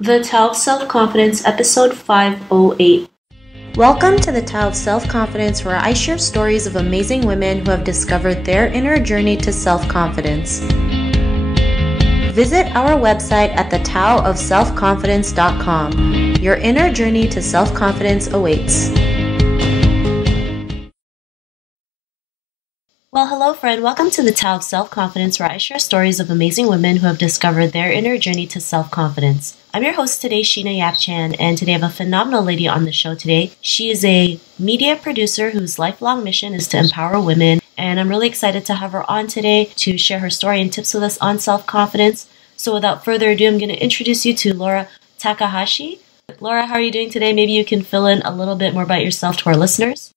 The Tao of Self-Confidence, episode 508. Welcome to the Tao of Self-Confidence, where I share stories of amazing women who have discovered their inner journey to self-confidence. Visit our website at thetaoofselfconfidence.com. Your inner journey to self-confidence awaits. Well, hello friend. Welcome to the Tao of Self-Confidence, where I share stories of amazing women who have discovered their inner journey to self-confidence. I'm your host today, Sheena Yapchan, and today I have a phenomenal lady on the show today. She is a media producer whose lifelong mission is to empower women, and I'm really excited to have her on today to share her story and tips with us on self-confidence. So without further ado, I'm going to introduce you to Laura Takahashi. Laura, how are you doing today? Maybe you can fill in a little bit more about yourself to our listeners.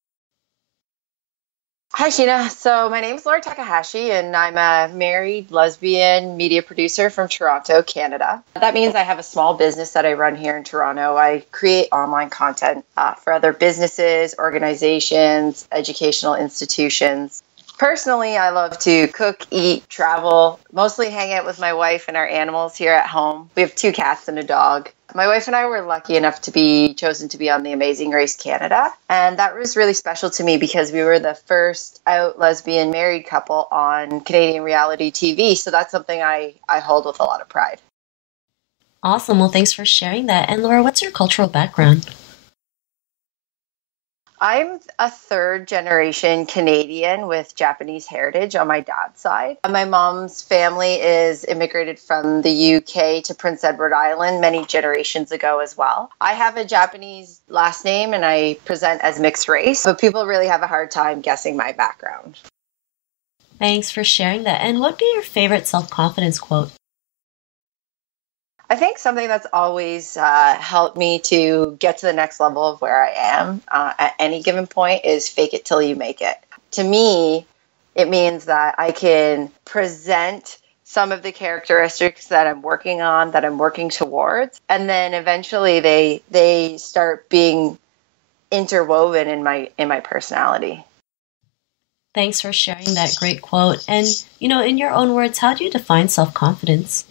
Hi, Sheena. So my name is Laura Takahashi, and I'm a married lesbian media producer from Toronto, Canada. That means I have a small business that I run here in Toronto. I create online content for other businesses, organizations, educational institutions. Personally, I love to cook, eat, travel, mostly hang out with my wife and our animals here at home. We have 2 cats and a dog. My wife and I were lucky enough to be chosen to be on the Amazing Race Canada. And that was really special to me because we were the first out lesbian married couple on Canadian reality TV. So that's something I hold with a lot of pride. Awesome. Well, thanks for sharing that. And Laura, what's your cultural background? I'm a 3rd-generation Canadian with Japanese heritage on my dad's side. My mom's family is immigrated from the UK to Prince Edward Island many generations ago as well. I have a Japanese last name and I present as mixed race, but people really have a hard time guessing my background. Thanks for sharing that. And what would be your favorite self-confidence quote? I think something that's always helped me to get to the next level of where I am at any given point is fake it till you make it. To me, it means that I can present some of the characteristics that I'm working on, that I'm working towards, and then eventually they start being interwoven in my personality. Thanks for sharing that great quote. And, in your own words, how do you define self-confidence?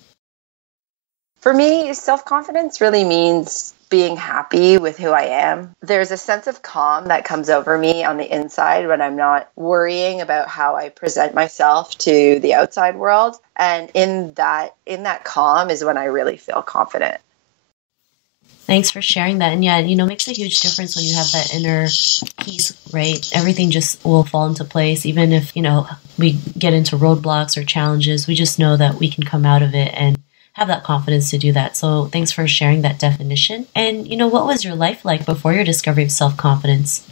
For me, self-confidence really means being happy with who I am. There's a sense of calm that comes over me on the inside when I'm not worrying about how I present myself to the outside world. And in that calm is when I really feel confident. Thanks for sharing that. And yeah, it makes a huge difference when you have that inner peace, right? Everything just will fall into place. Even if, we get into roadblocks or challenges, we just know that we can come out of it and have that confidence to do that. So thanks for sharing that definition. And, what was your life like before your discovery of self-confidence?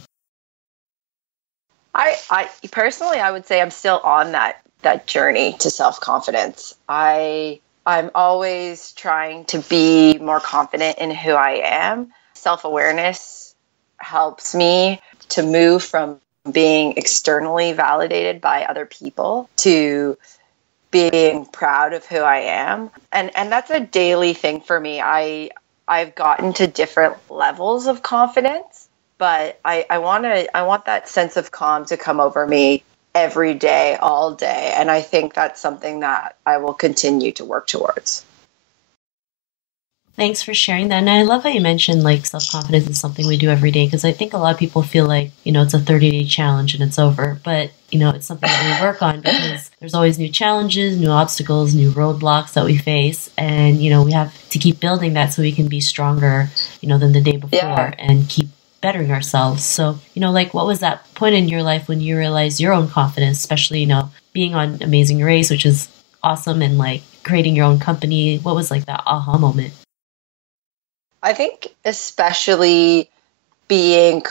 I personally, I would say I'm still on that journey to self-confidence. I'm always trying to be more confident in who I am. Self-awareness helps me to move from being externally validated by other people to being proud of who I am. And that's a daily thing for me. I've gotten to different levels of confidence, but I want that sense of calm to come over me every day, all day. And I think that's something that I will continue to work towards. Thanks for sharing that. And I love how you mentioned self-confidence is something we do every day, because I think a lot of people feel like, it's a 30-day challenge and it's over. But, it's something that we work on because there's always new challenges, new obstacles, new roadblocks that we face. And, we have to keep building that so we can be stronger, than the day before and keep bettering ourselves. So, what was that point in your life when you realized your own confidence, especially, being on Amazing Race, which is awesome, and creating your own company? What was that aha moment? I think especially being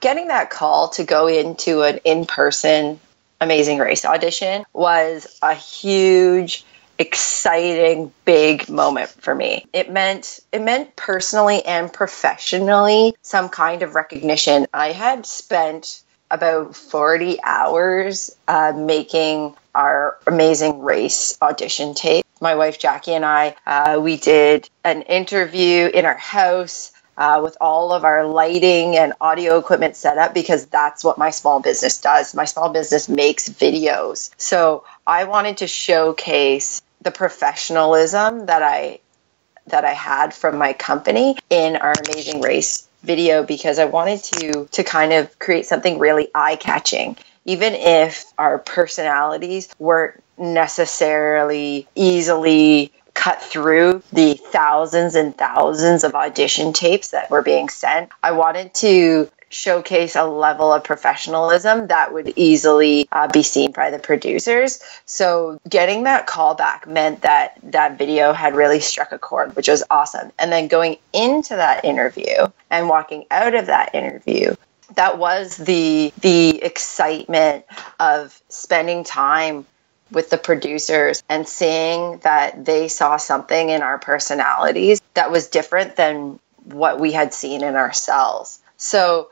getting that call to go into an in-person Amazing Race audition was a huge, exciting, big moment for me. It meant personally and professionally some kind of recognition. I had spent about 40 hours making our Amazing Race audition tape. My wife Jackie and I, we did an interview in our house with all of our lighting and audio equipment set up, because that's what my small business does. My small business makes videos. So I wanted to showcase the professionalism that I that I had from my company in our Amazing Race video, because I wanted to kind of create something really eye-catching. Even if our personalities weren't necessarily easily cut through the thousands and thousands of audition tapes that were being sent, I wanted to showcase a level of professionalism that would easily be seen by the producers. So getting that callback meant that that video had really struck a chord, which was awesome. And then going into that interview and walking out of that interview, that was the excitement of spending time with the producers and seeing that they saw something in our personalities that was different than what we had seen in ourselves. So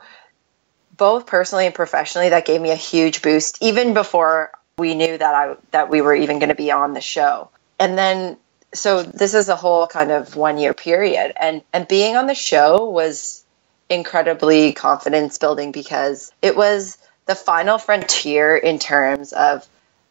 both personally and professionally, that gave me a huge boost, even before we knew that we were even going to be on the show. And then, so this is a whole kind of 1 year period. And being on the show was incredibly confidence building, because it was the final frontier in terms of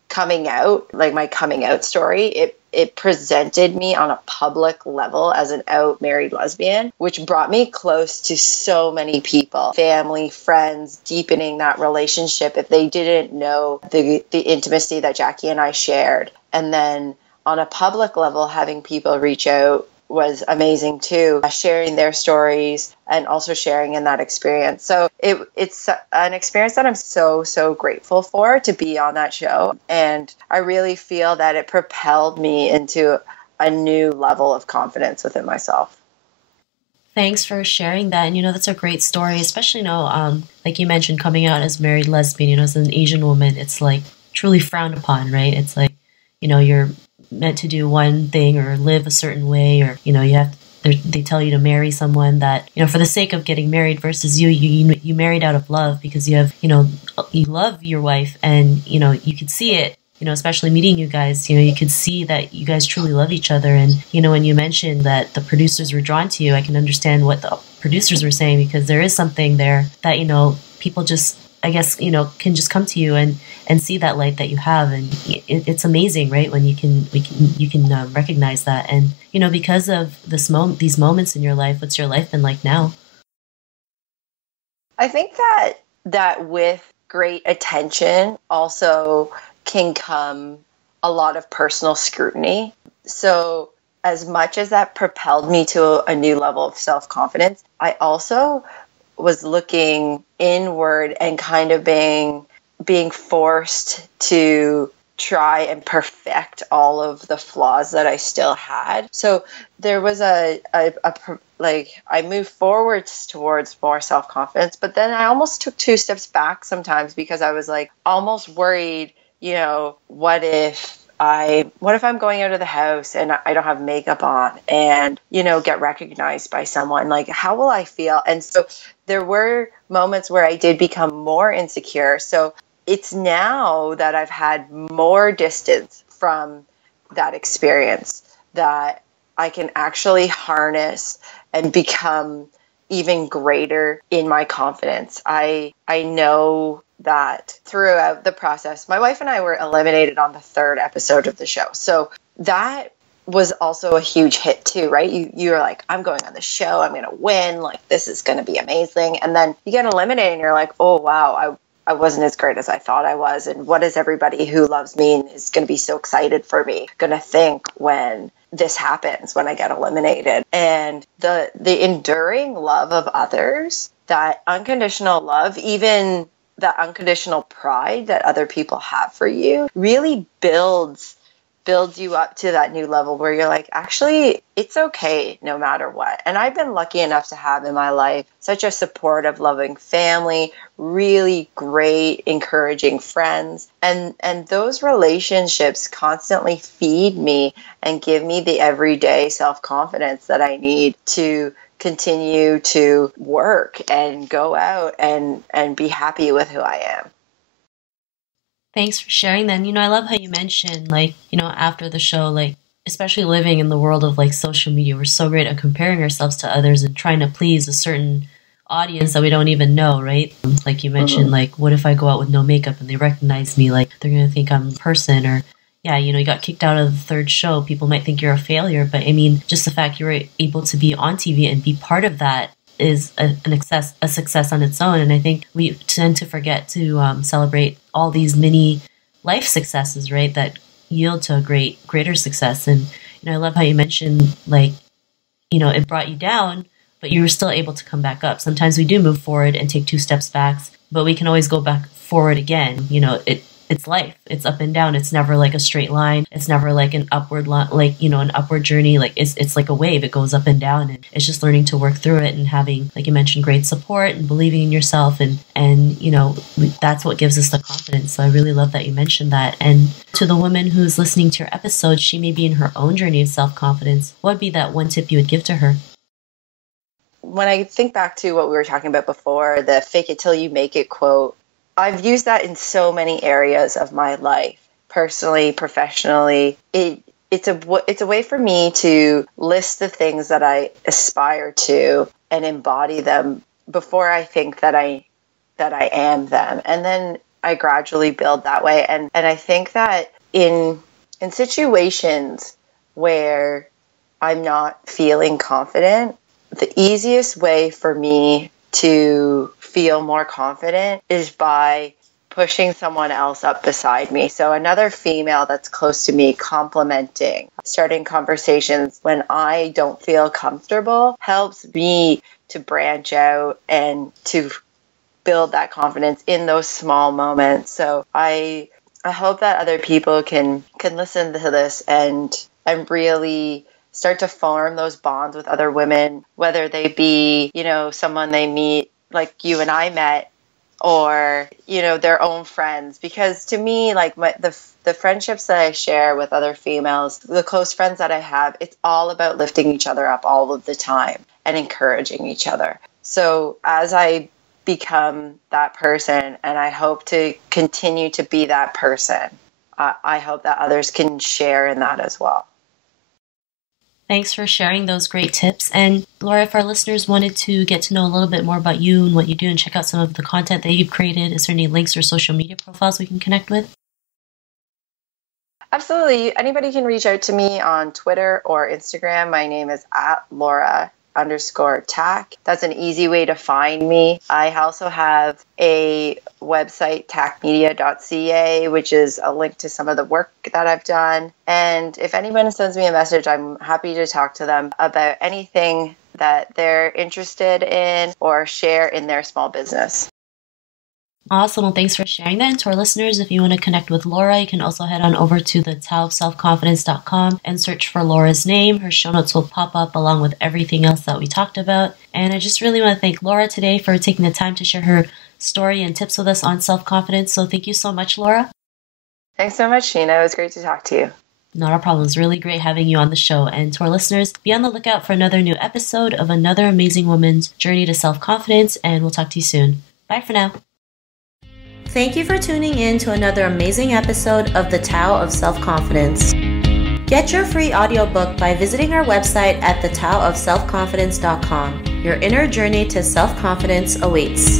coming out, like my coming out story. It presented me on a public level as an out married lesbian, which brought me close to so many people, family, friends, deepening that relationship if they didn't know the intimacy that Jackie and I shared. And then on a public level, having people reach out was amazing too, sharing their stories and also sharing in that experience. So it's an experience that I'm so grateful for, to be on that show. And I really feel that it propelled me into a new level of confidence within myself. Thanks for sharing that. And, that's a great story, especially, like you mentioned, coming out as married lesbian, as an Asian woman, it's like truly frowned upon, right? It's like, you're meant to do one thing or live a certain way, or you have they tell you to marry someone that for the sake of getting married, versus you married out of love because you have you love your wife, and you could see it, especially meeting you guys, you could see that you guys truly love each other. And when you mentioned that the producers were drawn to you, I can understand what the producers were saying, because there is something there that people just, I guess, can just come to you and see that light that you have. And it's amazing, right? When you can recognize that. And, because of these moments in your life, what's your life been like now? I think that with great attention also can come a lot of personal scrutiny. So as much as that propelled me to a new level of self-confidence, I also was looking inward and kind of being forced to try and perfect all of the flaws that I still had. So there was I moved forwards towards more self-confidence, but then I almost took 2 steps back sometimes, because I was like almost worried, what if I'm going out of the house and I don't have makeup on and, get recognized by someone? Like, how will I feel? And so there were moments where I did become more insecure. So it's now that I've had more distance from that experience that I can actually harness and become even greater in my confidence. I know that throughout the process, my wife and I were eliminated on the 3rd episode of the show. So that was also a huge hit too, right? You're like, I'm going on the show, I'm going to win, like this is going to be amazing. And then you get eliminated and you're like, oh wow, I wasn't as great as I thought I was. And what is everybody who loves me and is going to be so excited for me going to think when this happens, when I get eliminated? And the enduring love of others, that unconditional love, even the unconditional pride that other people have for you, really builds you up to that new level where you're like, actually, it's okay no matter what. And I've been lucky enough to have in my life such a supportive, loving family, really great, encouraging friends. And those relationships constantly feed me and give me the everyday self-confidence that I need to continue to work and go out and be happy with who I am. Thanks for sharing that. And, I love how you mentioned, after the show, especially living in the world of, social media, we're so great at comparing ourselves to others and trying to please a certain audience that we don't even know, right? Like you mentioned, what if I go out with no makeup and they recognize me? They're going to think I'm a person, or, yeah, you got kicked out of the third show, people might think you're a failure. But I mean, just the fact you were able to be on TV and be part of that is a success on its own. And I think we tend to forget to celebrate all these mini life successes, right, that yield to a greater success. And I love how you mentioned, like, it brought you down, but you were still able to come back up. Sometimes we do move forward and take 2 steps back, but we can always go back forward again. It's life. It's up and down. It's never like a straight line. It's never like an upward line, like, an upward journey. Like it's like a wave. It goes up and down, and it's just learning to work through it and having, like you mentioned, great support and believing in yourself. And that's what gives us the confidence. So I really love that you mentioned that. And to the woman who's listening to your episode, she may be in her own journey of self-confidence. What would be that one tip you would give to her? When I think back to what we were talking about before, the fake it till you make it quote, I've used that in so many areas of my life, personally, professionally. It's a way for me to list the things that I aspire to and embody them before I think that I am them. And then I gradually build that way. And I think that in situations where I'm not feeling confident, the easiest way for me to feel more confident is by pushing someone else up beside me. So another female that's close to me complimenting, starting conversations when I don't feel comfortable helps me to branch out and to build that confidence in those small moments. So I hope that other people can listen to this and really start to form those bonds with other women, whether they be, someone they meet like you and I met, or, their own friends. Because to me, like the friendships that I share with other females, the close friends that I have, it's all about lifting each other up all of the time and encouraging each other. So as I become that person, and I hope to continue to be that person, I hope that others can share in that as well. Thanks for sharing those great tips. And Laura, if our listeners wanted to get to know a little bit more about you and what you do and check out some of the content that you've created, is there any links or social media profiles we can connect with? Absolutely. Anybody can reach out to me on Twitter or Instagram. My name is @Laura_Tak. That's an easy way to find me. I also have a website, TAK.MEDIA.ca, which is a link to some of the work that I've done. And if anyone sends me a message, I'm happy to talk to them about anything that they're interested in or share in their small business. Awesome. Well, thanks for sharing that. And to our listeners, if you want to connect with Laura, you can also head on over to the taoofselfconfidence.com and search for Laura's name. Her show notes will pop up along with everything else that we talked about. And I just really want to thank Laura today for taking the time to share her story and tips with us on self-confidence. So thank you so much, Laura. Thanks so much, Sheena. It was great to talk to you. Not a problem. It's really great having you on the show. And to our listeners, be on the lookout for another new episode of another amazing woman's journey to self-confidence. And we'll talk to you soon. Bye for now. Thank you for tuning in to another amazing episode of The Tao of Self-Confidence. Get your free audiobook by visiting our website at thetaoofselfconfidence.com. Your inner journey to self-confidence awaits.